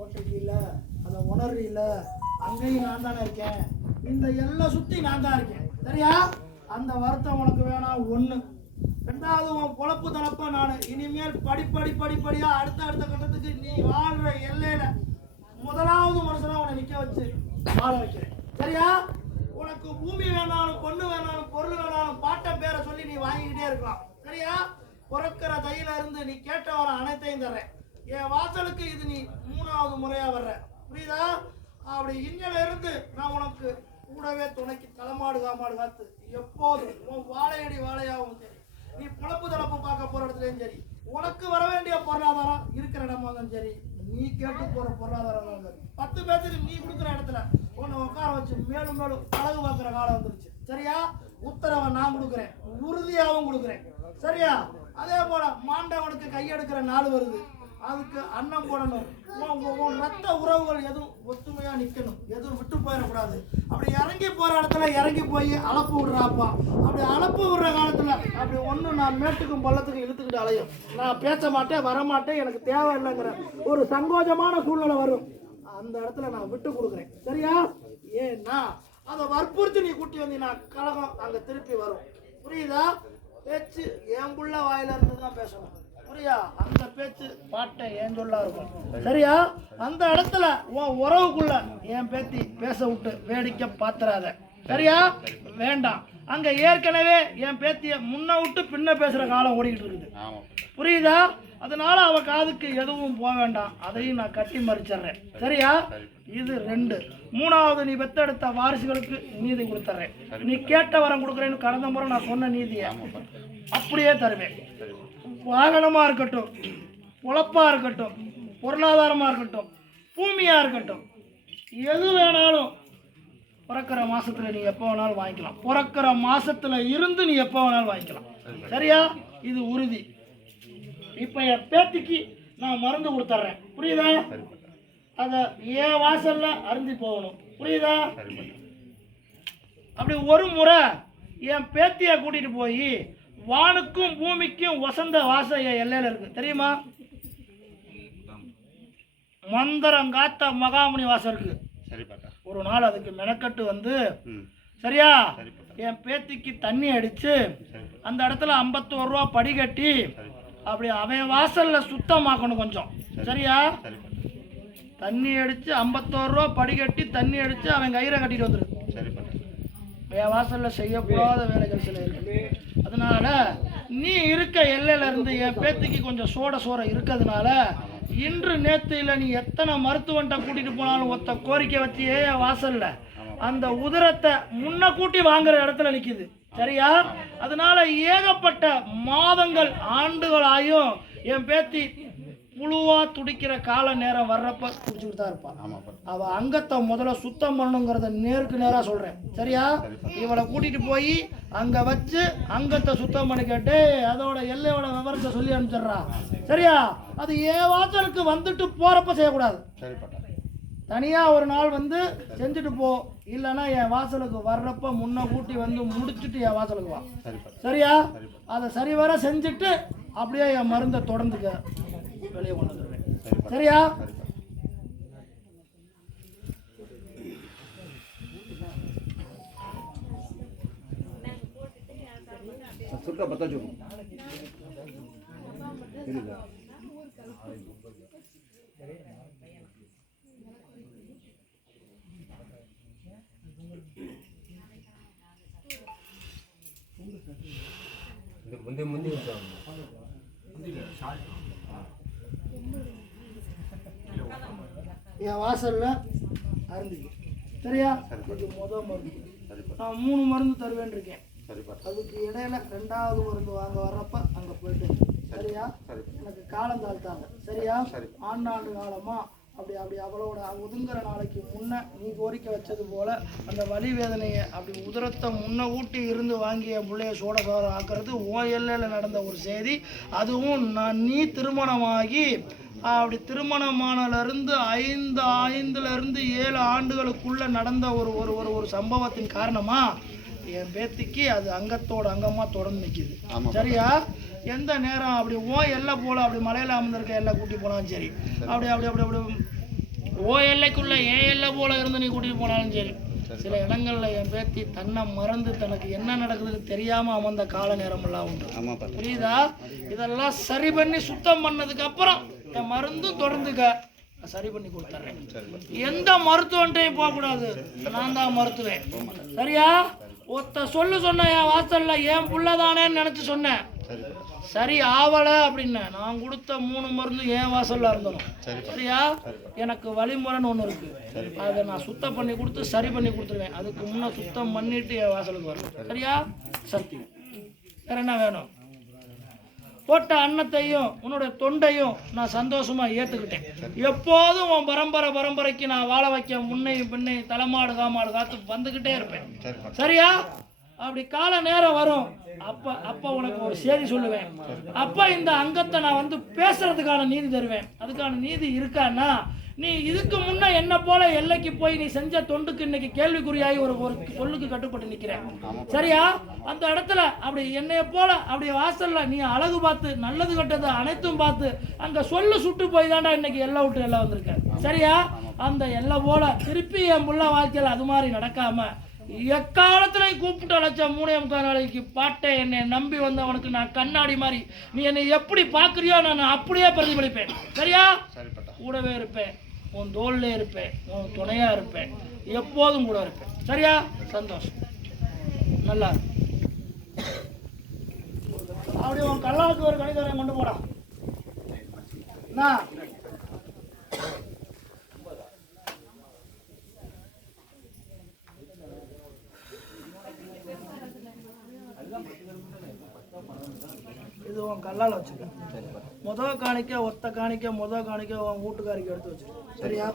போட்டிருக்கீல்ல? அதை இல்லை அங்கேயும் நான் தானே இருக்கேன். இந்த எல்லாம் சுற்றி நான் தான் இருக்கேன். சரியா? அந்த வருத்தம் உனக்கு வேணாம் ஒன்று ரெண்டாவது உன் பொழப்பு தளப்ப நான். இனிமேல் படிப்படி படிப்படியாக அடுத்த அடுத்த கட்டத்துக்கு நீ வாழ்கிற எல்லையில் முதலாவது மனுஷனாக உன்னை நிற்க வச்சு வாழ வைக்கிறேன். சரியா? உனக்கு பூமி வேணாலும் பொண்ணு வேணாலும் பொருள் வேணாலும் பாட்டை பேரை சொல்லி நீ வாங்கிக்கிட்டே இருக்கலாம். சரியா? பிறக்கிற தையில இருந்து நீ கேட்ட வர அனைத்தையும் தர்றேன். என் வாசலுக்கு இது நீ மூணாவது முறையா வர்ற. புரியுதா? அப்படி இன்னில இருந்து நான் உனக்கு கூடவே துணைக்கு தலைமாடு காமாடு காத்து எப்போதும் உன் வாழையடி வாழையாகவும் சரி நீ புழப்பு தளப்பு பார்க்க போற இடத்துலயும் சரி உனக்கு வர வேண்டிய பொருளாதாரம் இருக்கிற இடமா இருந்தாலும் சரி நீ கேட்டு போற பொருளாதாரம் சரி. பத்து பேர்த்துக்கு நீ கொடுக்குற இடத்துல உன்னை உட்கார வச்சு மேலும் மேலும் அழகு பார்க்குற காலம் வந்துருச்சு. சரியா? உத்தரவை நான் கொடுக்குறேன். உறுதியாகவும் கொடுக்குறேன். சரியா? அதே போல மாண்டவனுக்கு கையெடுக்கிற நாள் வருது. அதுக்கு அன்னம் போடணும். உன் ரத்த உறவுகள் எதுவும் ஒத்துமையா நிக்கணும். எதுவும் விட்டு போயிடக்கூடாது. அப்படி இறங்கி போற இடத்துல இறங்கி போய் அளப்பு விடுறாப்பா. அப்படி அளப்பு விடுற காலத்துல அப்படி ஒண்ணு நான் மேட்டுக்கும் பள்ளத்துக்கும் இழுத்துக்கிட்டு அலையும். நான் பேச மாட்டேன் வர மாட்டேன் எனக்கு தேவையில்லைங்கிற ஒரு சங்கோஜமான சூழ்நிலை வரும். அந்த இடத்துல நான் விட்டு கொடுக்குறேன். சரியா? ஏன்னா அதை வற்புறுத்தி நீ கூட்டி வந்தீங்கன்னா கழகம் அங்கே திருப்பி வரும். புரியுதா? பேச்சு என் புள்ள வாயில இருந்து தான் பேசணும். புரியா? அந்த பேச்சு பாட்டை ஏன் சொல்லா இருக்கும் சரியா? அந்த இடத்துல உன் உறவுக்குள்ள என் பேத்தி பேச விட்டு வேடிக்கை பாத்துறாத. சரியா? வேண்டாம். அங்க ஏற்கனவே என் பேத்திய முன்ன விட்டு பின்ன பேசுற காலம் ஓடிக்கிட்டு இருக்குது. புரியுதா? அதனால அவ காதுக்கு எதுவும் போக வேண்டாம். அதையும் நான் கட்டி மறிச்சிடுறேன். சரியா? இது ரெண்டு. மூணாவது நீ பெத்தெடுத்த வாரிசுகளுக்கு நீதி கொடுத்துட்றேன். நீ கேட்ட வரம் கொடுக்குறேன்னு கடந்த முறை நான் சொன்ன நீதியை அப்படியே தருவேன். வாகனமா இருக்கட்டும் பொழப்பா இருக்கட்டும் பொருளாதாரமா இருக்கட்டும் பூமியா இருக்கட்டும் எது வேணாலும் பிறக்கிற மாசத்துல நீ எப்போ வேணாலும் வாங்கிக்கலாம். பிறக்கிற மாசத்துல இருந்து நீ எப்போ வேணாலும் வாங்கிக்கலாம். சரியா? இது உறுதி. இப்போ என் பேத்திக்கு நான் மருந்து கொடுத்துட்றேன் புரியுதா? அதை என் வாசல்ல அருந்தி போகணும். புரியுதா? அப்படி ஒரு முறை என் பேத்தியை கூட்டிட்டு போய் வானுக்கும் பூமிக்கும் வசந்த என் எல்லையில இருக்கு. தெரியுமா? மந்திரம் காத்த மகாமுனி வாசம் இருக்கு. ஒரு நாள் அதுக்கு மெனக்கட்டு வந்து சரியா? என் பேத்திக்கு தண்ணி அடிச்சு அந்த இடத்துல ஐம்பத்தோரு ரூபா படி கட்டி அப்படி அவன் வாசல்ல சுத்தமாக்கணும் கொஞ்சம். சரியா? தண்ணி அடிச்சு ஐம்பத்தோரு ரூபா படி கட்டி தண்ணி அடிச்சு அவன் கயிறை கட்டிட்டு வந்துரு. சரி பாட்டா என் வாசலில் செய்யக்கூடாத வேலைகள் சில இருக்கு. அதனால நீ இருக்க எல்லையில இருந்து என் பேத்திக்கு கொஞ்சம் சோட சோற இருக்கிறதுனால இன்று நேத்துல நீ எத்தனை மருத்துவன்ட்ட கூட்டிட்டு போனாலும் ஒத்த கோரிக்கை வச்சியே என் வாசல்ல. அந்த உதிரத்தை முன்ன கூட்டி வாங்குற இடத்துல நிற்கிது சரியா? அதனால ஏகப்பட்ட மாதங்கள் ஆண்டுகளாயும் என் பேத்தி புழுவா துடிக்கிற கால நேரம் வர்றப்ப குடிச்சுக்கிட்டு தான் இருப்பான். ஆமாம் பாட்டா அவ அங்கத்தை முதல்ல சுத்தம் பண்ணணுங்கிறத நேருக்கு நேரா சொல்றேன். சரியா? இவளை கூட்டிட்டு போய் அங்க வச்சு அங்கத்தை சுத்தம் பண்ணி கேட்டு அதோட எல்லையோட விவரத்தை சொல்லி அனுப்பிச்சிடுறா. சரியா? அது ஏன் வாசலுக்கு வந்துட்டு போறப்ப செய்யக்கூடாது. சரி பாட்டா தனியா ஒரு நாள் வந்து செஞ்சுட்டு போ. இல்லைன்னா என் வாசலுக்கு வர்றப்ப முன்ன கூட்டி வந்து முடிச்சுட்டு என் வாசலுக்கு வா. சரியா? அதை சரிவர செஞ்சுட்டு அப்படியே என் மருந்தை தொடர்ந்துக்க. வெளியே கொண்டு வந்துடுவேன் சரியா? சுருக்கா பத்தா சொல்லும் ಮುಂದೆ ಮುಂದೆ என் வாசல்ல அருந்துக்கு சரியா? இது முத மருந்து. நான் மூணு மருந்து தருவேன் இருக்கேன். சரி பாட்டா அதுக்கு இடையில ரெண்டாவது மருந்து வாங்க வர்றப்ப அங்க போயிட்டு. சரியா? சரி எனக்கு காலம் தாழ்த்தாங்க சரியா? சரி. ஆண்டாண்டு காலமா அப்படி அப்படி அவளோட ஒதுங்குற நாளைக்கு முன்ன நீ கோரிக்கை வச்சது போல அந்த வலி வேதனையை அப்படி உதரத்தை முன்ன ஊட்டி இருந்து வாங்கிய பிள்ளைய சோட சோரம் ஆக்குறது ஓ எல்லையில் நடந்த ஒரு செய்தி. அதுவும் நான் நீ திருமணமாகி அப்படி திருமணமானலேருந்து ஐந்து ஐந்துலேருந்து ஏழு ஆண்டுகளுக்குள்ள நடந்த ஒரு ஒரு ஒரு ஒரு சம்பவத்தின் காரணமா என் பேத்திக்கு அது அங்கத்தோட அங்கமா தொடர்ந்து ஆமாம். சரியா? எந்த நேரம் அப்படி ஓ எல்லை போல அப்படி மலையில அமர்ந்திருக்க எல்லை கூட்டி போனாலும் சரி. அப்படி அப்படி அப்படி அப்படி. ஓ எல்லைக்குள்ள என் எல்லை போல இருந்து நீ கூட்டிட்டு போனாலும் சரி. சில இடங்கள்ல என் பேத்தி தன்னை மறந்து தனக்கு என்ன நடக்குதுன்னு தெரியாம அமர்ந்த கால நேரமெல்லாம் உண்டு புரியுதா? இதெல்லாம் சரி பண்ணி சுத்தம் பண்ணதுக்கு அப்புறம் என் மருந்தும் தொடர்ந்துக்க சரி பண்ணி கொடுத்துட்றேன் எந்த மருத்துவன்ட்டையும் போகக்கூடாது நான் தான் மருத்துவேன். சரியா? ஒத்த சொல்லு சொன்ன என் வாசல்ல என் புள்ளதானேன்னு நினைச்சு சொன்னேன். சரி ஆவல அப்படின்னு. நான் கொடுத்த மூணு மருந்து என் வாசல்ல இருந்தோம் சரியா? எனக்கு வழிமுறைன்னு ஒன்று இருக்கு. அதை நான் சுத்தம் பண்ணி கொடுத்து சரி பண்ணி கொடுத்துருவேன். அதுக்கு முன்ன சுத்தம் பண்ணிட்டு என் வாசலுக்கு வரணும். சரியா? சத்தியம். வேற என்ன வேணும்? போட்ட அன்னத்தையும் உன்னோட தொண்டையும் நான் சந்தோஷமாக ஏற்றுக்கிட்டேன் எப்போதும் உன் பரம்பரை பரம்பரைக்கு நான் வாழ வைக்க முன்னையும் பின்னையும் தலைமாடு காமாடு காத்து வந்துக்கிட்டே இருப்பேன். சரியா? அப்படி கால நேரம் வரும். அப்ப அப்ப உனக்கு ஒரு செய்தி சொல்லுவேன். அப்ப இந்த அங்கத்தை நான் வந்து பேசுறதுக்கான நீதி தருவேன். அதுக்கான நீதி இருக்கான்னா நீ இதுக்கு முன்ன என்ன போல எல்லைக்கு போய் நீ செஞ்ச தொண்டுக்கு இன்னைக்கு கேள்விக்குறியாகி ஒரு ஒரு சொல்லுக்கு கட்டுப்பட்டு நிக்கிறேன் சரியா? அந்த இடத்துல அப்படி என்னைய போல அப்படி வாசல்ல நீ அழகு பார்த்து நல்லது கெட்டது அனைத்தும் பார்த்து அங்க சொல்லு சுட்டு போய் தாண்டா இன்னைக்கு எல்லை விட்டு எல்லாம் வந்திருக்க. சரியா? அந்த எல்லை போல திருப்பி என் புள்ள வாழ்க்கையில் அது மாதிரி நடக்காம எக்காலத்திலையும் கூப்பிட்டு அழைச்ச மூணே முக்கால் நாளைக்கு பாட்டை என்னை நம்பி வந்தவனுக்கு நான் கண்ணாடி மாதிரி நீ என்னை எப்படி பார்க்குறியோ நான் அப்படியே பிரதிபலிப்பேன். சரியா? கூடவே இருப்பேன். உன் தோல்ல இருப்பேன் உன் துணையாக இருப்பேன் எப்போதும் கூட இருப்பேன். சரியா? சந்தோஷம். நல்லா அப்படி உன் கல்லாவுக்கு ஒரு கணிதரை கொண்டு போடா. என்ன? இது உன் கல்லால் வச்சுக்க முத காணிக்க ஒத்த காணிக்க முத காணிக்க உன் வீட்டுக்காரிக்கு எடுத்து வச்சிரு சரியா?